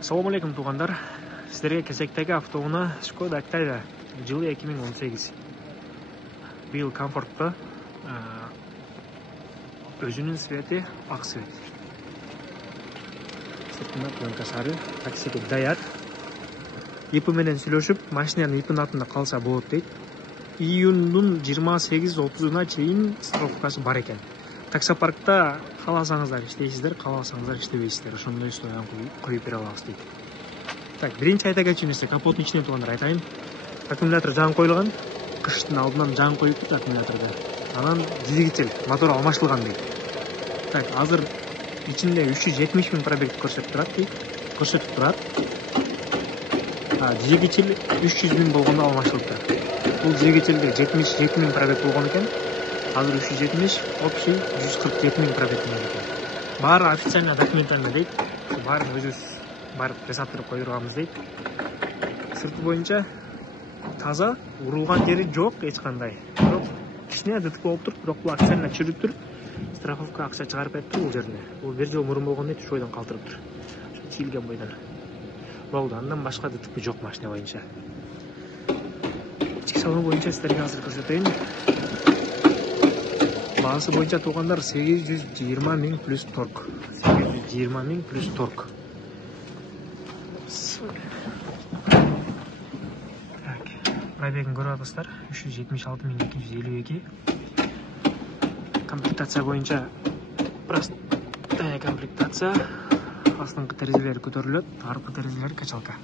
Assalamu alaikum туғандар. Сіздерге кезектегі автоуна Skoda Octavia жылы 2018. Биыл комфортты, өзінің светі ақ свет. Сыртында пленка сары, таксиге даяр. Ипі менен сүйлөшүп, машинаның ипін атында қалса болады дейді. Июньдун 28-30-на чейин страховкасы бар екен. Таксопаркта қаласаңыздар іштейсіздер, қаласаңыздар іштебейсіздер. Ошондой стоян коюп бере алабыз дейді. Так, биринчи айта кетчү нерсе, капоттун ичинен тугандар айтайын. Аккумулятор жаңы коюлган, кыштын алдынан жаңы коюпту аккумуляторду. Анан двигатель, мотор алмаштырылган дейт. Так, азыр ичинде 370 000 пробег көрсөтүп турат дейт. Көрсөтүп турат. Двигатель 300 000 болгондо алмаштырылыптыр. Бул двигательде 77 000 пробег болгон экен. Азыр 370, общий 147 000 пробег болгон экен. Баары официально документально дейт. Баарын өзүбүз барып жасаптырып койдурганбыз дейт. Сырты боюнча таза, урулган жери жок эч кандай. Бирок кичине ДТП болуп туруп, бирок бул официально чүрүптүр. Страховка акча чыгарып бериптир бул жерине. Бул бир жыл мурун болгондо үч бойдон калтырыптыр. Ошо тиилген бойдон. Болду, андан башка ДТП жок машина боюнча. Ички салону боюнча сиздерге азыр көрсөтөйүн. Баасы боюнча тугандар 820 000 плюс торг. 820 000 плюс торг. Пробегин көрүп атасыздар, 376 252. Комплектация боюнча простая комплектация. Астыңкы терезелери көтөрүлөт, аркы терезелери качалка.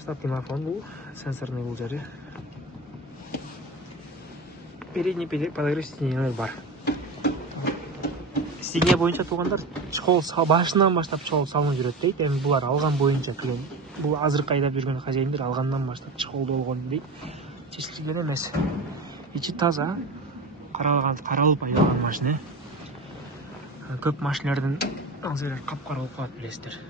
Стоп телефон бул, сенсорный бул жери. Передний подогрев сиденьелер бар. Сиденье боюнча тугандар чехол башынан баштап чехол салынып жүрөт дейт. Эми булар алган боюнча келген. Бул азыркы айдап жүргөн хозяиндер алгандан баштап чехолду болгон дейт. Чечилген эмес. Ичи таза, каралып айдалган машина. Көп машиналардын азыр капкара болуп калат билесиздер.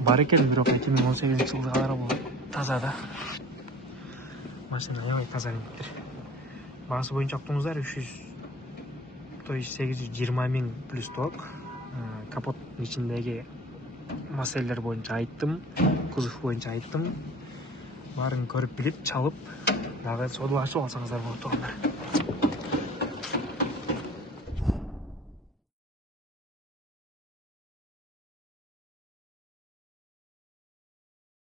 Бар экен, бирок 2018-жылга кадar бул таза да. Машина аябай таза реңктер. Баасы боюнча уктуңуздар 820 000 плюс торг. Капот ичиндеги маселелер боюнча айттым, кузов боюнча айттым. Баарын көрүп билип, чалып, дагы содулашып алсаңыздар болот тугандар.